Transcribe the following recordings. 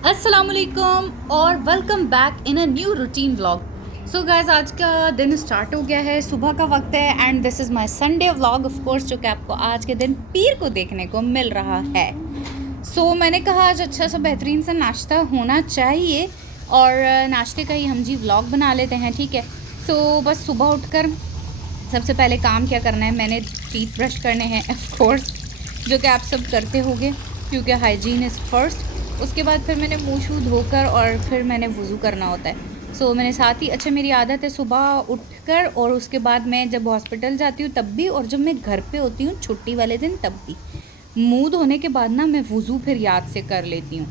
अस्सलामुअलैकुम और welcome back in a new routine vlog. So guys, आज का दिन स्टार्ट हो गया है, सुबह का वक्त है and this is my Sunday vlog of course, जो कि आपको आज के दिन पीर को देखने को मिल रहा है। मैंने कहा आज अच्छा सा बेहतरीन सा नाश्ता होना चाहिए और नाश्ते का ही हम जी व्लॉग बना लेते हैं, ठीक है। बस सुबह उठकर सबसे पहले काम क्या करना है, मैंने टीथ ब्रश करने हैं ऑफ कोर्स, जो कि आप सब करते होंगे क्योंकि हाइजीन इज़ फर्स्ट। उसके बाद फिर मैंने मुँह शूँ धोकर और फिर मैंने वज़ू करना होता है। मैंने साथ ही अच्छा, मेरी आदत है सुबह उठकर और उसके बाद मैं जब हॉस्पिटल जाती हूँ तब भी, और जब मैं घर पे होती हूँ छुट्टी वाले दिन तब भी, मुँह धोने के बाद ना मैं वज़ू फिर याद से कर लेती हूँ।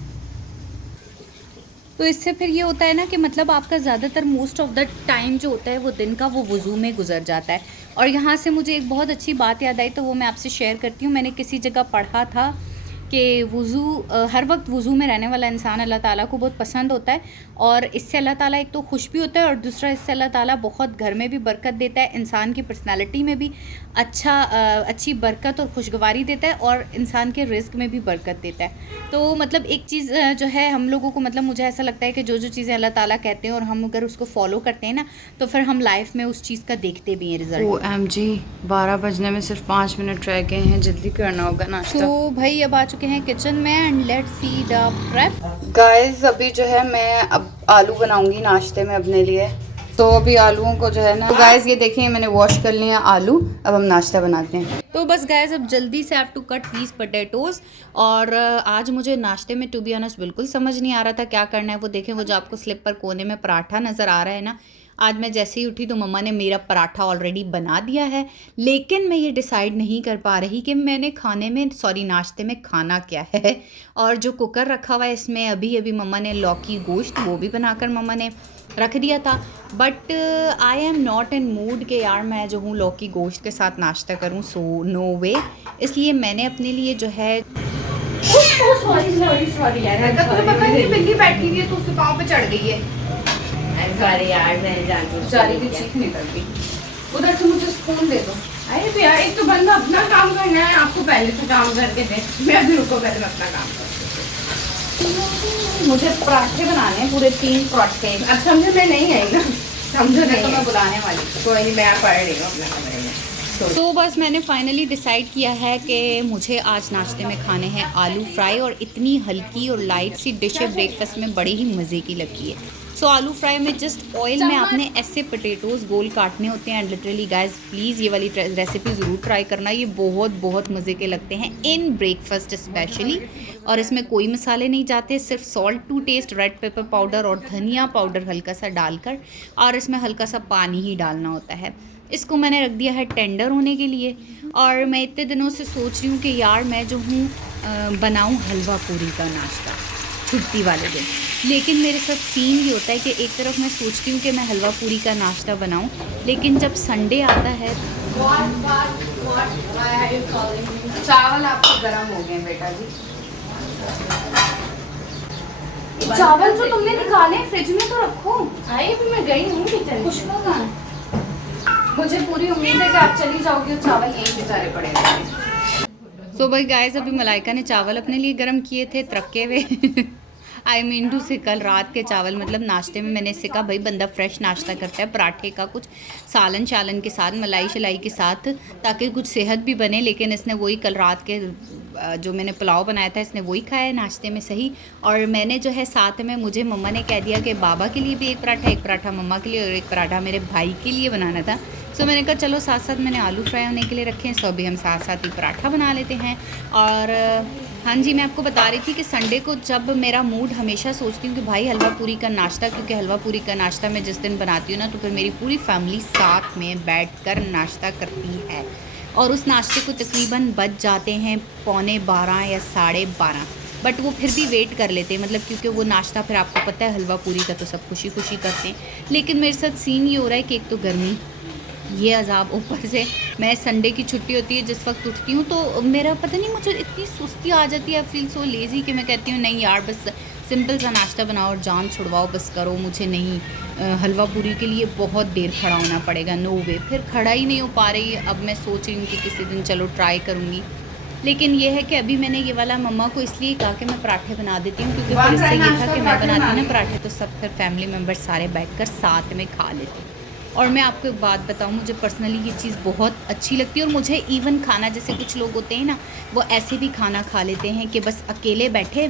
तो इससे फिर ये होता है ना कि मतलब आपका ज़्यादातर मोस्ट ऑफ़ द टाइम जो होता है वो दिन का वो वज़ू में गुजर जाता है। और यहाँ से मुझे एक बहुत अच्छी बात याद आई, तो वो मैं आपसे शेयर करती हूँ। मैंने किसी जगह पढ़ा था कि हर वक्त वज़ू में रहने वाला इंसान अल्लाह ताला को बहुत पसंद होता है, और इससे अल्लाह ताला एक तो खुश भी होता है और दूसरा इससे अल्लाह ताला बहुत घर में भी बरकत देता है, इंसान की पर्सनालिटी में भी अच्छी बरकत और खुशगवारी देता है और इंसान के रिज़्क में भी बरकत देता है। तो मतलब एक चीज़ जो है हम लोगों को, मतलब मुझे ऐसा लगता है कि जो चीज़ें अल्लाह ताला कहते हैं और हम अगर उसको फॉलो करते हैं ना, तो फिर हम लाइफ में उस चीज़ का देखते भी हैं रिजल्ट। OMG, 12 बजने में सिर्फ 5 मिनट रह गए हैं, जल्दी करना होगा नाश्ता। भाई अब आ चुके हैं किचन में and let's see the prep. Guys, अभी जो है मैं अब आलू बनाऊंगी नाश्ते में अपने लिए। तो अभी आलूओं को जो है ना, तो गाइस ये देखिए मैंने वॉश कर लिए हैं आलू। अब हम नाश्ता बनाते हैं। तो बस गाइस, अब जल्दी से have to cut these potatoes. और आज मुझे नाश्ते में टू बी ऑनेस्ट बिल्कुल समझ नहीं आ रहा था क्या करना है। वो देखें, वो जो आपको स्लिप पर कोने में पराठा नज़र आ रहा है ना, आज मैं जैसे ही उठी तो मम्मा ने मेरा पराठा ऑलरेडी बना दिया है, लेकिन मैं ये डिसाइड नहीं कर पा रही कि मैंने नाश्ते में खाना क्या है। और जो कुकर रखा हुआ है इसमें अभी अभी मम्मा ने लौकी गोश्त वो भी बनाकर मम्मा ने रख दिया था, but I am not in mood कि यार मैं जो हूँ लौकी गोश्त के साथ नाश्ता करूँ, सो नो वे। इसलिए मैंने अपने लिए जो है सॉरी यार, तो पता नहीं बिल्ली बैठी हुई है तो उसके पाँव पे चढ़ गई है। सॉरी यार, मैंने जानबूझ बेचारी की चीख निकल गई। उधर से मुझे स्पून दे दो। अरे भैया, एक तो बंदा अपना काम करना है, आपको पहले से काम करके दे। मैं अभी रुको, पहले मैं अपना काम करती हूँ। मुझे पराठे बनाने हैं, पूरे 3 पराठे। अब समझो मैं नहीं आई ना, समझो नहीं तो मैं बुलाने वाली। कोई नहीं, मैं पढ़ रही हूँ अपना कमरे में। बस मैंने फाइनली डिसाइड किया है कि मुझे आज नाश्ते में खाने हैं आलू फ्राई, और इतनी हल्की और लाइट सी डिश है, ब्रेकफास्ट में बड़ी ही मज़े की लगती है। आलू फ्राई में जस्ट ऑयल में आपने ऐसे पोटैटोज़ गोल काटने होते हैं। एंड लिटरली गाइस, प्लीज़ ये वाली रेसिपी ज़रूर ट्राई करना, ये बहुत बहुत मज़े के लगते हैं इन ब्रेकफास्ट स्पेशली। और इसमें कोई मसाले नहीं जाते, सिर्फ salt to taste, red pepper powder और धनिया पाउडर हल्का सा डालकर, और इसमें हल्का सा पानी ही डालना होता है। इसको मैंने रख दिया है टेंडर होने के लिए। और मैं इतने दिनों से सोच रही हूँ कि यार मैं जो हूँ बनाऊँ हलवा पूरी का नाश्ता छुट्टी वाले दिन, लेकिन मेरे साथ सीन ये होता है कि एक तरफ मैं सोचती हूँ कि मैं हलवा पूरी का नाश्ता बनाऊँ, लेकिन जब संडे आता है। चावल आपके गर्म हो गए बेटा जी। चावल जो तुमने निकाले फ्रिज में तो रखो। आई भी मैं गई हूँ किचन। खुशबू कहाँ है? मुझे पूरी उम्मीद है कि आप चली जाओगी और चावल यहीं बेचारे पड़े रहेंगे। भाई गाइस, अभी मलाइका ने चावल अपने लिए गर्म किए थे त्रक्के हुए। आई मीन टू से कल रात के चावल, मतलब नाश्ते में मैंने इससे कहा भाई बंदा फ्रेश नाश्ता करता है पराठे का, कुछ सालन शालन के साथ, मलाई शलाई के साथ, ताकि कुछ सेहत भी बने। लेकिन इसने वही कल रात के जो मैंने पुलाव बनाया था इसने वही खाया है नाश्ते में, सही। और मैंने जो है साथ में, मुझे मम्मा ने कह दिया कि बाबा के लिए भी एक पराठा मम्मा के लिए और एक पराठा मेरे भाई के लिए बनाना था। मैंने कहा चलो साथ साथ मैंने आलू फ्राई होने के लिए रखे हैं, अभी हम साथ साथ ही पराठा बना लेते हैं। और हाँ जी, मैं आपको बता रही थी कि संडे को जब मेरा मूड, हमेशा सोचती हूँ कि भाई हलवा पूरी का नाश्ता, क्योंकि हलवा पूरी का नाश्ता मैं जिस दिन बनाती हूँ ना, तो फिर मेरी पूरी फैमिली साथ में बैठकर नाश्ता करती है। और उस नाश्ते को तकरीबन बज जाते हैं 11:15 या 12:30, बट वो फिर भी वेट कर लेते हैं, मतलब क्योंकि वो नाश्ता फिर आपको पता है हलवा पूरी का तो सब खुशी खुशी करते हैं। लेकिन मेरे साथ सीन ये हो रहा है कि एक तो गर्मी, ये अजाब, ऊपर से मैं संडे की छुट्टी होती है जिस वक्त उठती हूँ तो मेरा पता नहीं, मुझे इतनी सुस्ती आ जाती है, आई फील सो लेज़ी कि मैं कहती हूँ नहीं यार, बस सिंपल सा नाश्ता बनाओ और जान छुड़वाओ, बस करो, मुझे नहीं हलवा पूरी के लिए बहुत देर खड़ा होना पड़ेगा, नो वे। फिर खड़ा ही नहीं हो पा रही। अब मैं सोच रही हूँ कि किसी दिन चलो ट्राई करूँगी। लेकिन ये है कि अभी मैंने ये वाला मम्मा को इसलिए कहा कि मैं पराठे बना देती हूँ, क्योंकि फिर इससे ये था कि मैं बनाती हूँ ना पराठे तो सब फिर फैमिली मेम्बर सारे बैठकर साथ में खा लेते। और मैं आपको एक बात बताऊँ, मुझे पर्सनली ये चीज़ बहुत अच्छी लगती है। और मुझे इवन खाना, जैसे कुछ लोग होते हैं ना, वो ऐसे भी खाना खा लेते हैं कि बस अकेले बैठे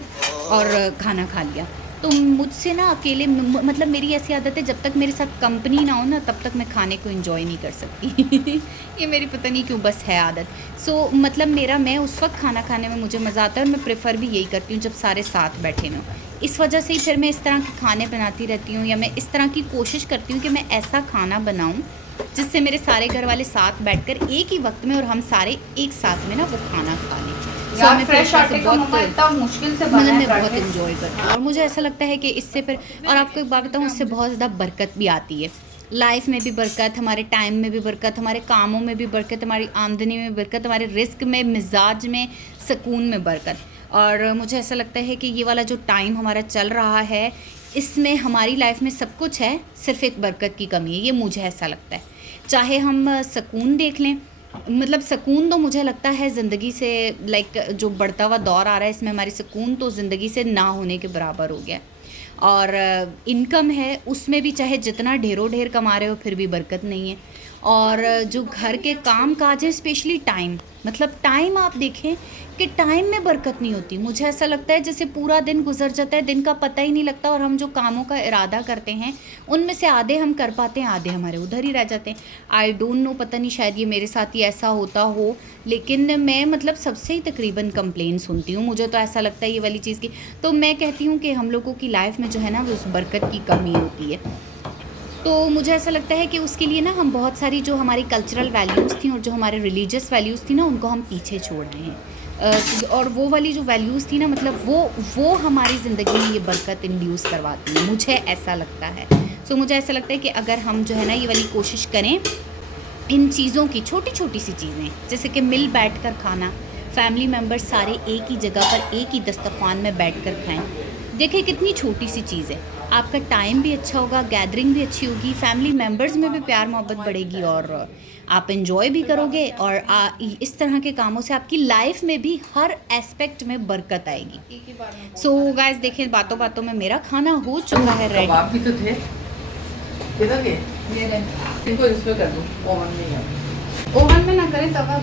और खाना खा लिया। तो मुझसे ना अकेले मतलब मेरी ऐसी आदत है, जब तक मेरे साथ कंपनी ना हो ना तब तक मैं खाने को एंजॉय नहीं कर सकती। ये मेरी पता नहीं क्यों बस है आदत। सो मतलब मैं उस वक्त खाना खाने में मुझे मज़ा आता है, और मैं प्रेफर भी यही करती हूँ जब सारे साथ बैठे हों। इस वजह से ही फिर मैं इस तरह के खाने बनाती रहती हूँ, या मैं इस तरह की कोशिश करती हूँ कि मैं ऐसा खाना बनाऊँ जिससे मेरे सारे घर वाले साथ बैठकर एक ही वक्त में और हम सारे एक साथ में ना वो खाना खा लें। यार मैं फ्रेश आटे का मम्मा इतना मुश्किल से बना है, मैं बहुत एंजॉय करती हूँ। और मुझे ऐसा लगता है कि इससे फिर, और आपको एक बात बताऊँ, इससे बहुत ज़्यादा बरकत भी आती है। लाइफ में भी बरकत, हमारे टाइम में भी बरकत, हमारे कामों में भी बरकत, हमारी आमदनी में बरकत, हमारे रिस्क में, मिजाज में, सुकून में बरकत। और मुझे ऐसा लगता है कि ये वाला जो टाइम हमारा चल रहा है, इसमें हमारी लाइफ में सब कुछ है, सिर्फ एक बरकत की कमी है। ये मुझे ऐसा लगता है। चाहे हम सुकून देख लें, मतलब सुकून तो मुझे लगता है ज़िंदगी से, लाइक जो बढ़ता हुआ दौर आ रहा है इसमें हमारी सुकून तो ज़िंदगी से ना होने के बराबर हो गया। और इनकम है उसमें भी चाहे जितना ढेरों ढेर कमा रहे हो फिर भी बरकत नहीं है। और जो घर के काम काज है, स्पेशली टाइम, मतलब टाइम आप देखें कि टाइम में बरकत नहीं होती। मुझे ऐसा लगता है जैसे पूरा दिन गुजर जाता है, दिन का पता ही नहीं लगता, और हम जो कामों का इरादा करते हैं उनमें से आधे हम कर पाते हैं, आधे हमारे उधर ही रह जाते हैं। आई डोंट नो, पता नहीं शायद ये मेरे साथ ही ऐसा होता हो, लेकिन मैं मतलब सबसे ही तकरीबन कंप्लेन सुनती हूँ। मुझे तो ऐसा लगता है ये वाली चीज़ की, तो मैं कहती हूँ कि हम लोगों की लाइफ में जो है ना वो उस बरकत की कमी होती है। तो मुझे ऐसा लगता है कि उसके लिए ना हम बहुत सारी जो हमारी कल्चरल वैल्यूज़ थी और जो हमारे रिलीजियस वैल्यूज़ थी ना, उनको हम पीछे छोड़ रहे हैं। और वो वाली जो वैल्यूज़ थी ना, मतलब वो हमारी ज़िंदगी में ये बरकत इंड्यूस करवाती है, मुझे ऐसा लगता है। सो मुझे ऐसा लगता है कि अगर हम जो है ना ये वाली कोशिश करें, इन चीज़ों की, छोटी छोटी सी चीज़ें, जैसे कि मिल बैठ कर खाना, फैमिली मेम्बर्स सारे एक ही जगह पर एक ही दस्तरखान में बैठ कर खाएँ। देखिए कितनी छोटी सी चीज़ है, आपका टाइम भी अच्छा होगा, गैदरिंग भी अच्छी होगी, फैमिली मेम्बर्स में भी प्यार मोहब्बत बढ़ेगी, और आप एंजॉय भी करोगे, और इस तरह के कामों से आपकी लाइफ में भी हर एस्पेक्ट में बरकत आएगी। सो गाइस देखिए, बातों बातों में मेरा खाना हो चुका है रेडी। कबाब भी तो थे, किधर गए? इनको इसमें कर दो, ओवन में ही। ओवन में ना करें, तवा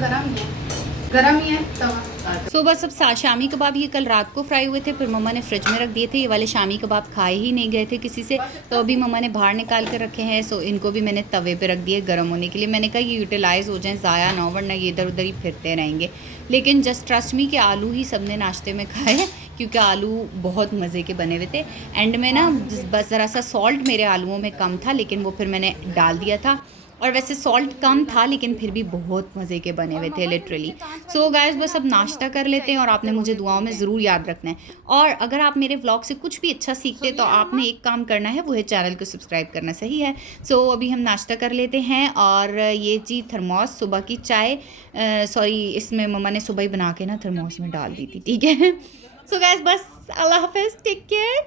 गरम ही है तवा। सो बस अब शामी कबाब ये कल रात को फ्राई हुए थे, फिर मम्मा ने फ्रिज में रख दिए थे। ये वाले शामी कबाब खाए ही नहीं गए थे किसी से, तो अभी मम्मा ने बाहर निकाल कर रखे हैं। सो इनको भी मैंने तवे पे रख दिए गर्म होने के लिए। मैंने कहा ये यूटिलाइज़ हो जाएं, ज़ाया ना हो, वरना ये इधर उधर ही फिरते रहेंगे। लेकिन जस्ट ट्रस्ट मी कि आलू ही सबने नाश्ते में खाए, क्योंकि आलू बहुत मज़े के बने हुए थे। एंड में ना बस ज़रा सा सॉल्ट मेरे आलूओं में कम था, लेकिन वो फिर मैंने डाल दिया था। और वैसे सॉल्ट कम था, लेकिन फिर भी बहुत मज़े के बने हुए थे लिटरली। सो गाइस बस अब नाश्ता कर लेते हैं, और आपने मुझे दुआओं में ज़रूर याद रखना है। और अगर आप मेरे व्लॉग से कुछ भी अच्छा सीखते तो आपने एक काम करना है, वो है चैनल को सब्सक्राइब करना, सही है। सो अभी हम नाश्ता कर लेते हैं। और ये जी थर्मोस, सुबह की चाय, सॉरी इसमें मम्मा ने सुबह ही बना के ना थर्मोस में डाल दी थी, ठीक है। सो गाइस बस अल्लाह हाफिज़, टेक केयर।